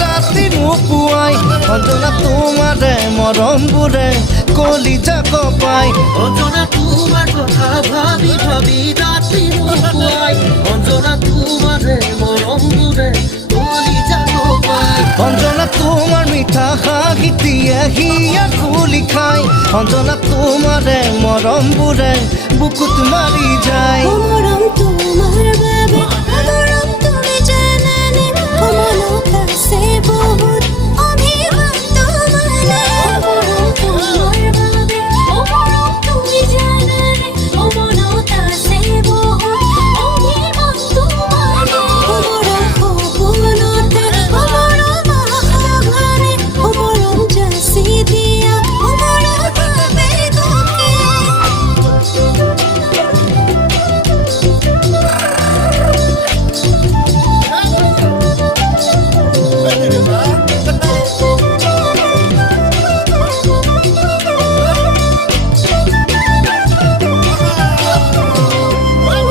ৰাতি নোপোৱাই অঞ্জনা তোমাৰে মৰমবোৰে কলিজা কপাই অঞ্জনা তোমাৰ কথা ভাবি ভাবি ৰাতি নোপোৱাই অঞ্জনা তোমাৰে মৰমবোৰে কলিজা কপাই অঞ্জনা তোমাৰ মিঠা হাঁহিটিয়ে হিয়া খুলি খাই অঞ্জনা তোমাৰে মৰমবোৰে বুকুত মাৰি যায় মৰম তোমাৰ বাবে মৰম তুমি জানানে মনত আছে বহুত অভিমান তোমাৰে মৰম তোমাৰ বাবে মৰম তুমি জানানে মনত আছে বহুত অভিমান তোমাৰে মৰম সপোনতে মৰম আশাৰে মৰম যাচি দিয়া মৰম বাবে তোকে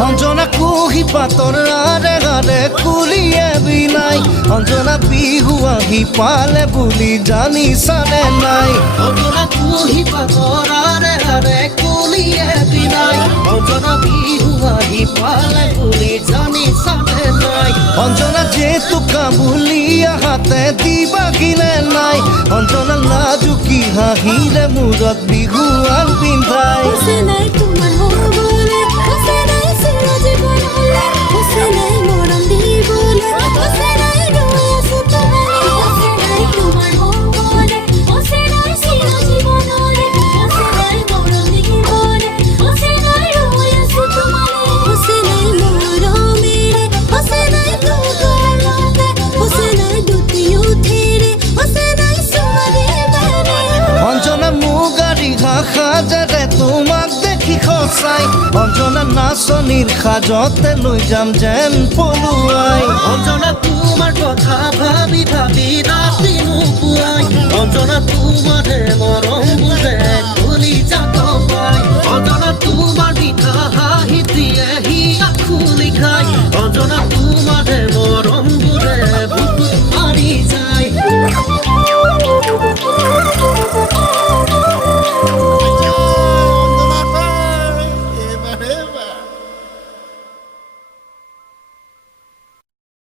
অঞ্জনা কুহি পাতৰ আৰে গাৰে কুলিয়ে বিলাই অঞ্জনা বিহু আহি পালে বুলি জানিছানে নাই অঞ্জনা কুহি পাতৰাৰে হাৰে কলিয়ে বিনাই অঞ্জনা বিহু আহি পালে বুলি জানিছানে নাই অঞ্জনা জেতুকা বুলি হাতে দিবাগিলে নাই অঞ্জনা লাজুকি হাঁহিলে মূৰত বিহুৱান পিন্ধাই নাই তোমাৰ হ'বলে নাই চিৰজীৱনলে নাই মৰম দিবলে নাই ৰৈ আছো তোমালে নাই তোমাৰ হ'বলে নাই চিৰজীৱনলে নাই মৰম দিবলে নাই ৰৈ আছো তোমালে নাই মৰমেৰে নাই দুগলতে নাই দুটি উঠেৰে নাই চুমাৰে অঞ্জনা মুগাৰী সাজেৰে তোমাক দেখি সঁচাই অঞ্জনা নাচনীৰ সাজতে লৈ যাম যেন পলুৱাই অঞ্জনা তোমাৰ কথা ভাবি ভাবি ৰাতি নোপোৱাই অঞ্জনা তোমাৰে মৰমবোৰে কলিজা কপাই অঞ্জনা তোমাৰ মিঠা হাঁহিটিয়ে হিয়া খুলি খাই অঞ্জনা তোমাৰে